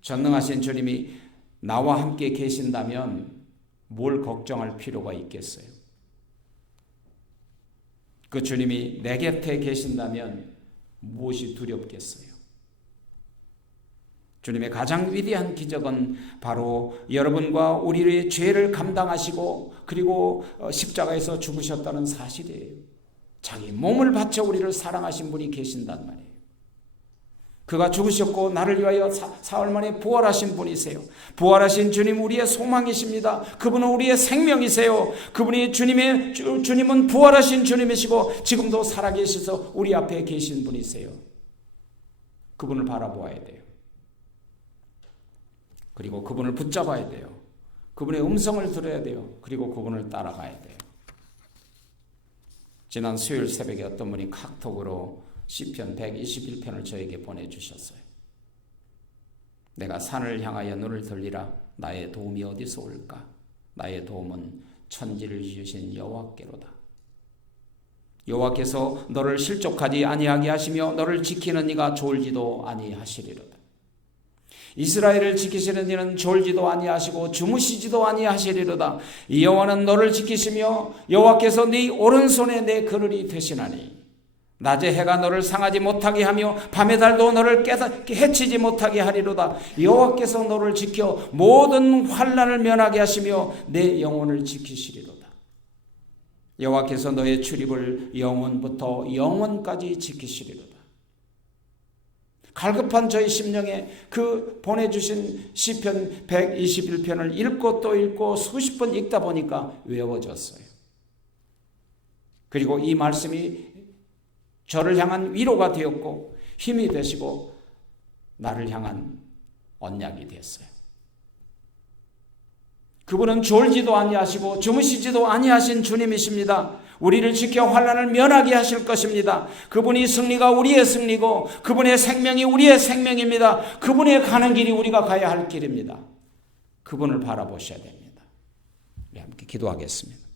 전능하신 주님이 나와 함께 계신다면 뭘 걱정할 필요가 있겠어요? 그 주님이 내 곁에 계신다면 무엇이 두렵겠어요? 주님의 가장 위대한 기적은 바로 여러분과 우리의 죄를 감당하시고 그리고 십자가에서 죽으셨다는 사실이에요. 자기 몸을 바쳐 우리를 사랑하신 분이 계신단 말이에요. 그가 죽으셨고 나를 위하여 사흘 만에 부활하신 분이세요. 부활하신 주님, 우리의 소망이십니다. 그분은 우리의 생명이세요. 주님은 부활하신 주님이시고 지금도 살아계셔서 우리 앞에 계신 분이세요. 그분을 바라보아야 돼요. 그리고 그분을 붙잡아야 돼요. 그분의 음성을 들어야 돼요. 그리고 그분을 따라가야 돼요. 지난 수요일 새벽에 어떤 분이 카톡으로 시편 121편을 저에게 보내주셨어요. 내가 산을 향하여 눈을 들리라. 나의 도움이 어디서 올까? 나의 도움은 천지를 지으신 여호와께로다. 여호와께서 너를 실족하지 아니하게 하시며 너를 지키는 이가 졸지도 아니하시리로다. 이스라엘을 지키시는 이는 졸지도 아니하시고 주무시지도 아니하시리로다. 여호와는 너를 지키시며 여호와께서 네 오른손에 내 그늘이 되시나니 낮에 해가 너를 상하지 못하게 하며 밤의 달도 너를 해치지 못하게 하리로다. 여호와께서 너를 지켜 모든 환난을 면하게 하시며 내 영혼을 지키시리로다. 여호와께서 너의 출입을 영원부터 영원까지 지키시리로다. 갈급한 저희 심령에 그 보내주신 시편 121편을 읽고 또 읽고 수십 번 읽다 보니까 외워졌어요. 그리고 이 말씀이 저를 향한 위로가 되었고 힘이 되시고 나를 향한 언약이 됐어요. 그분은 졸지도 아니하시고 주무시지도 아니하신 주님이십니다. 우리를 지켜 환난을 면하게 하실 것입니다. 그분이 승리가 우리의 승리고 그분의 생명이 우리의 생명입니다. 그분의 가는 길이 우리가 가야 할 길입니다. 그분을 바라보셔야 됩니다. 우리 함께 기도하겠습니다.